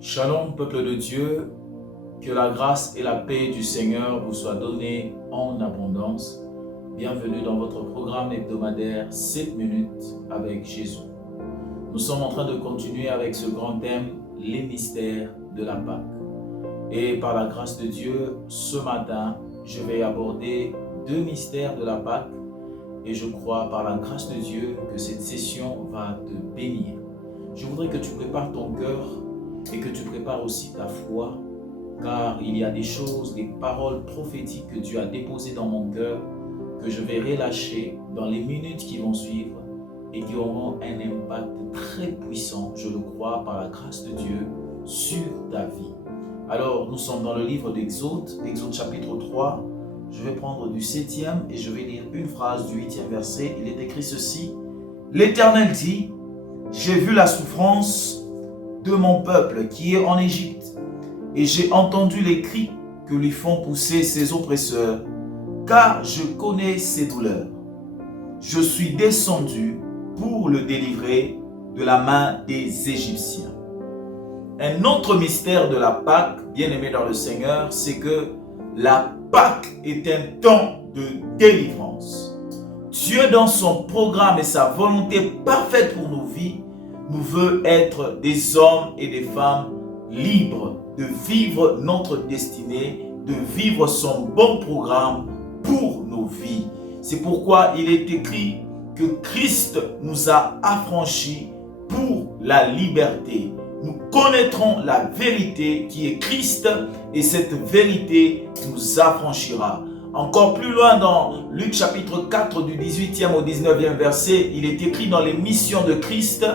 Shalom, peuple de Dieu, que la grâce et la paix du Seigneur vous soient données en abondance. Bienvenue dans votre programme hebdomadaire 7 minutes avec Jésus. Nous sommes en train de continuer avec ce grand thème, les mystères de la Pâque. Et par la grâce de Dieu, ce matin, je vais aborder 2 mystères de la Pâque. Et je crois par la grâce de Dieu que cette session va te bénir. Je voudrais que tu prépares ton cœur et que tu prépares aussi ta foi, car il y a des choses, des paroles prophétiques que Dieu a déposées dans mon cœur, que je vais relâcher dans les minutes qui vont suivre et qui auront un impact très puissant, je le crois, par la grâce de Dieu, sur ta vie. Alors, nous sommes dans le livre d'Exode, Exode chapitre 3. Je vais prendre du 7e et je vais lire une phrase du 8e verset. Il est écrit ceci: L'Éternel dit, j'ai vu la souffrance de mon peuple qui est en Égypte, et j'ai entendu les cris que lui font pousser ses oppresseurs, car je connais ses douleurs. Je suis descendu pour le délivrer de la main des Égyptiens. Un autre mystère de la Pâque, bien-aimé dans le Seigneur, c'est que la Pâque est un temps de délivrance. Dieu, dans son programme et sa volonté parfaite pour nos vies, nous veut être des hommes et des femmes libres de vivre notre destinée, de vivre son bon programme pour nos vies. C'est pourquoi il est écrit que Christ nous a affranchis pour la liberté. Nous connaîtrons la vérité qui est Christ et cette vérité nous affranchira. Encore plus loin dans Luc chapitre 4 du 18e au 19e verset, il est écrit dans les missions de Christ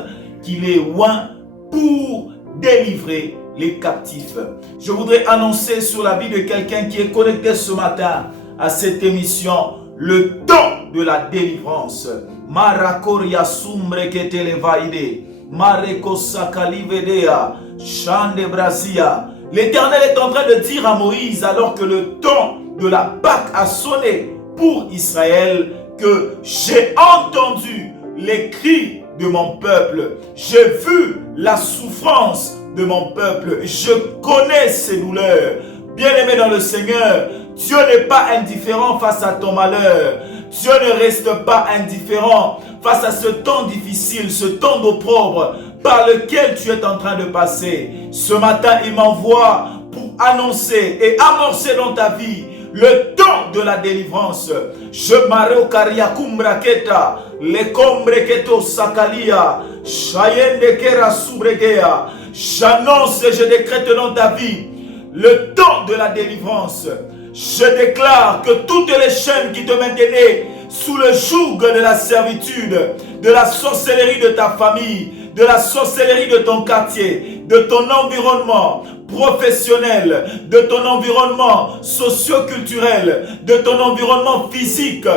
qu'il est loin pour délivrer les captifs. Je voudrais annoncer sur la vie de quelqu'un qui est connecté ce matin à cette émission, le temps de la délivrance. Marakoria sumbre ketelevaide, mareko sakalivedea, chande brasia. L'Éternel est en train de dire à Moïse, alors que le temps de la Pâque a sonné pour Israël, que j'ai entendu les cris de mon peuple, j'ai vu la souffrance de mon peuple, je connais ses douleurs. Bien-aimé dans le Seigneur, Dieu n'est pas indifférent face à ton malheur. Dieu ne reste pas indifférent face à ce temps difficile, ce temps d'opprobre par lequel tu es en train de passer. Ce matin, il m'envoie pour annoncer et amorcer dans ta vie le temps de la délivrance. Je mareo karia kumbraketa, le kombreketo sakalia, shayende kera subregea. J'annonce et je décrète dans ta vie le temps de la délivrance. Je déclare que toutes les chaînes qui te maintenaient sous le joug de la servitude, de la sorcellerie de ta famille, de la sorcellerie de ton quartier, de ton environnement professionnel, de ton environnement socio-culturel, de ton environnement physique,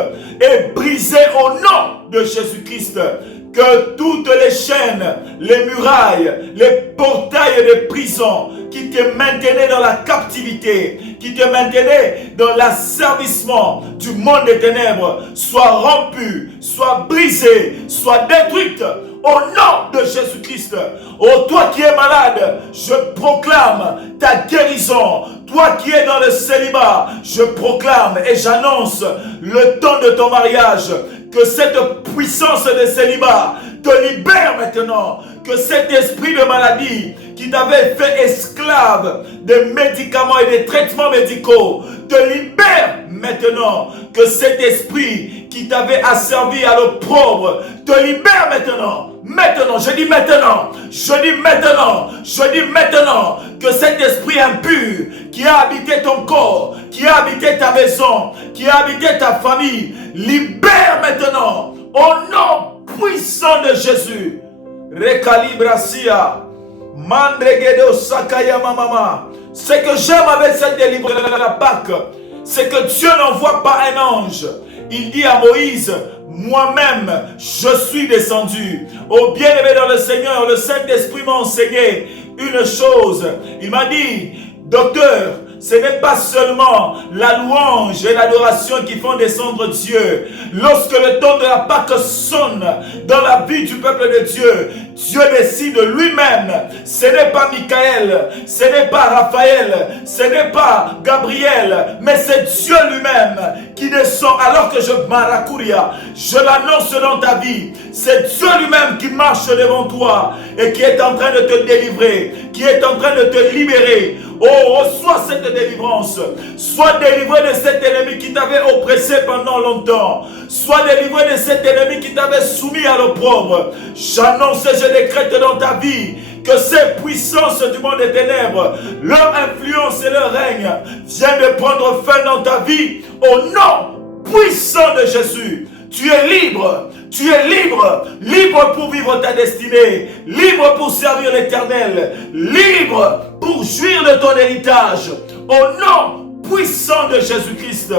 est brisée au nom de Jésus-Christ. Que toutes les chaînes, les murailles, les portails des prisons qui te maintenaient dans la captivité, qui te maintenaient dans l'asservissement du monde des ténèbres, soient rompues, soient brisées, soient détruites au nom de Jésus-Christ. Oh, toi qui es malade, je proclame ta guérison. Toi qui es dans le célibat, je proclame et j'annonce le temps de ton mariage. Que cette puissance de célibat te libère maintenant. Que cet esprit de maladie qui t'avait fait esclave des médicaments et des traitements médicaux te libère maintenant. Que cet esprit qui t'avait asservi à l'opprobre te libère maintenant. Maintenant, je dis maintenant, je dis maintenant, je dis maintenant que cet esprit impur qui a habité ton corps, qui a habité ta maison, qui a habité ta famille, libère maintenant au nom puissant de Jésus. Recalibrasia, mandregedo sakaya mamama. Ce que j'aime avec cette délivrance de la Pâque, c'est que Dieu n'envoie pas un ange. Il dit à Moïse, moi-même, je suis descendu. Oh bien-aimé dans le Seigneur, le Saint-Esprit m'a enseigné une chose. Il m'a dit, docteur, ce n'est pas seulement la louange et l'adoration qui font descendre Dieu. Lorsque le temps de la Pâque sonne dans la vie du peuple de Dieu, Dieu décide lui-même. Ce n'est pas Michael, ce n'est pas Raphaël, ce n'est pas Gabriel, mais c'est Dieu lui-même qui descend alors que je l'annonce dans ta vie. C'est Dieu lui-même qui marche devant toi et qui est en train de te délivrer, qui est en train de te libérer. Oh, reçois cette délivrance. Sois délivré de cet ennemi qui t'avait oppressé pendant longtemps. Sois délivré de cet ennemi qui t'avait soumis à l'opprobre. J'annonce et je décrète dans ta vie que ces puissances du monde des ténèbres, leur influence et leur règne viennent de prendre fin dans ta vie au nom puissant de Jésus. Tu es libre, libre pour vivre ta destinée, libre pour servir l'Éternel, libre pour jouir de ton héritage. Au nom puissant de Jésus-Christ.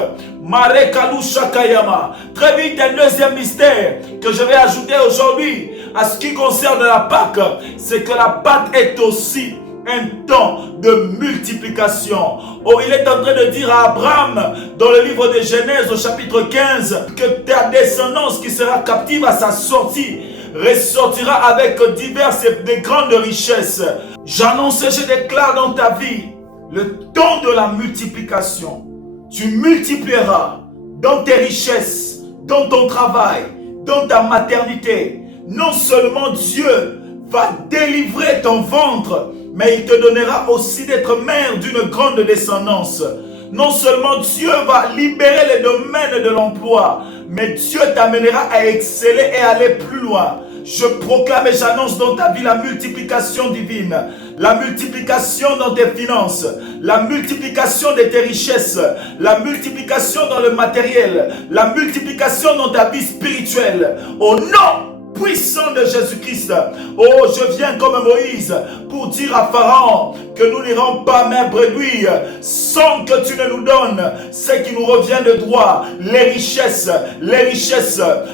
Très vite, un deuxième mystère que je vais ajouter aujourd'hui à ce qui concerne la Pâque, c'est que la Pâque est aussi un temps de multiplication. Oh, il est en train de dire à Abraham dans le livre de Genèse au chapitre 15 que ta descendance qui sera captive à sa sortie ressortira avec diverses et de grandes richesses. J'annonce et je déclare dans ta vie le temps de la multiplication. Tu multiplieras dans tes richesses, dans ton travail, dans ta maternité. Non seulement Dieu va délivrer ton ventre, mais il te donnera aussi d'être mère d'une grande descendance. Non seulement Dieu va libérer les domaines de l'emploi, mais Dieu t'amènera à exceller et aller plus loin. Je proclame et j'annonce dans ta vie la multiplication divine, la multiplication dans tes finances, la multiplication de tes richesses, la multiplication dans le matériel, la multiplication dans ta vie spirituelle. Au nom puissant de Jésus-Christ. Oh, je viens comme Moïse pour dire à Pharaon que nous n'irons pas main brebis sans que tu ne nous donnes ce qui nous revient de droit, les richesses.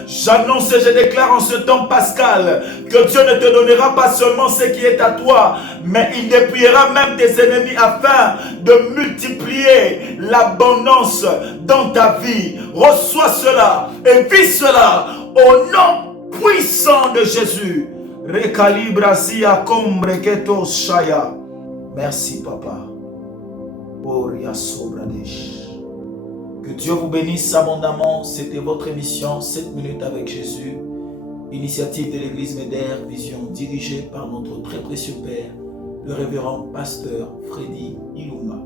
J'annonce et je déclare en ce temps pascal que Dieu ne te donnera pas seulement ce qui est à toi, mais il dépouillera même tes ennemis afin de multiplier l'abondance dans ta vie. Reçois cela et vis cela au nom puissant de Jésus. Merci, Papa. Que Dieu vous bénisse abondamment. C'était votre émission 7 minutes avec Jésus. Initiative de l'Église Médère, vision dirigée par notre très précieux Père, le révérend pasteur Freddy Ilunga.